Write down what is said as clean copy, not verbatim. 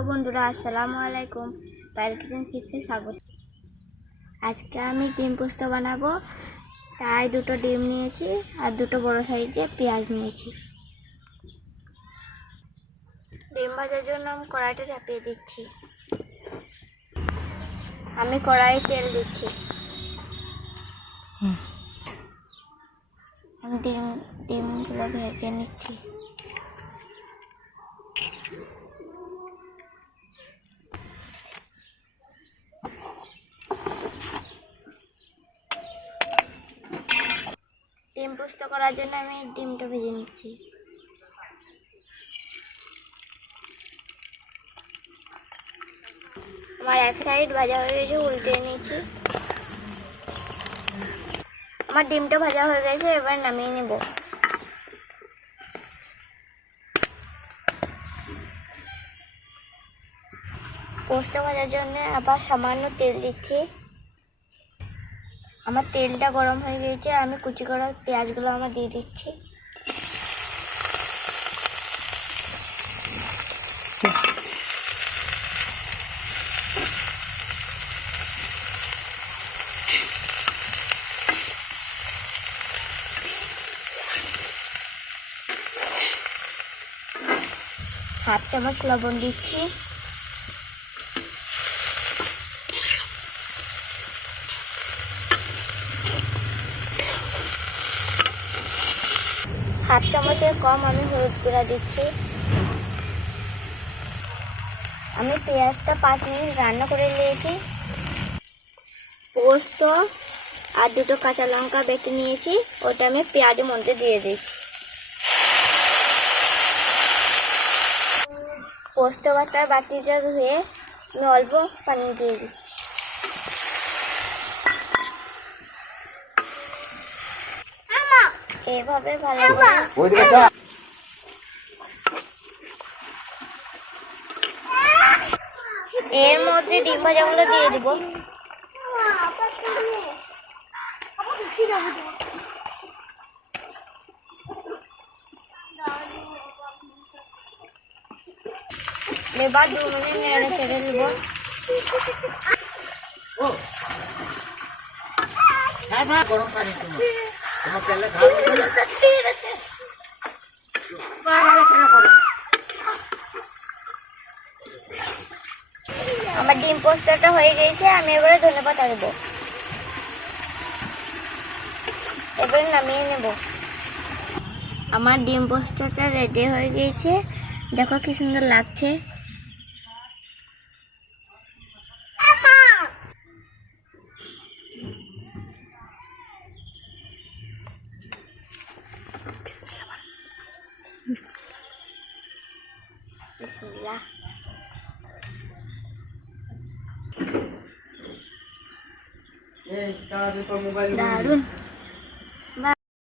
Hello বন্ধুরা, আসসালামু আলাইকুম। পায়েল কিচেন শিখতে স্বাগত। আজকে আমি ডিম পোস্ত বানাবো, তাই দুটো ডিম নিয়েছি আর দুটো বড় সাইজে পেঁয়াজ নিয়েছি। ডিম ভাজার জন্য আমি কড়াইটা চাপিয়ে দিচ্ছি। আমি কড়াইয়ে তেল দিচ্ছি। আমি ডিমগুলো ভেজে নিচ্ছি। ডিম পোস্ত করার জন্য আমি ডিমটা ভেজে নিচ্ছি। আমার এক সাইড ভাজা হয়ে গেছে, উল্টে নিয়েছি। আমার ডিমটা ভাজা হয়ে গেছে, এবার নামিয়ে নেব। পোস্ত ভাজার জন্য আবার সামান্য তেল দিচ্ছি। আমার তেলটা গরম হয়ে গেছে, আমি কুচি করা পেঁয়াজগুলো আমার দিয়ে দিচ্ছি। হাফ চামচ লবণ দিচ্ছি। হাফ চামচের কম আমি হলুদ গুঁড়া দিচ্ছি। আমি পেঁয়াজটা 5 মিনিট রান্না করে নিয়েছি। পোস্ত আর দুটো কাঁচা লঙ্কা বেটে নিয়েছি, ওটা আমি পেঁয়াজের মধ্যে দিয়ে দিচ্ছি। পোস্ত বাটার বাটিটা ধুয়ে আমি অল্প পানি দিয়ে দিচ্ছি। এভাবে ভালো করে এর মধ্যে ডিম ভাজাগুলো দিয়ে দিব। এবার 2 মিনিট নেড়ে ছেড়ে দিব। আমার ডিম পোস্তটা হয়ে গেছে, আমি এবারে ধনেপাতা দেব। এবারে নামিয়ে নেব। আমার ডিম পোস্তটা রেডি হয়ে গেছে, দেখো কি সুন্দর লাগছে। বিসমিল্লাহ। দারুন।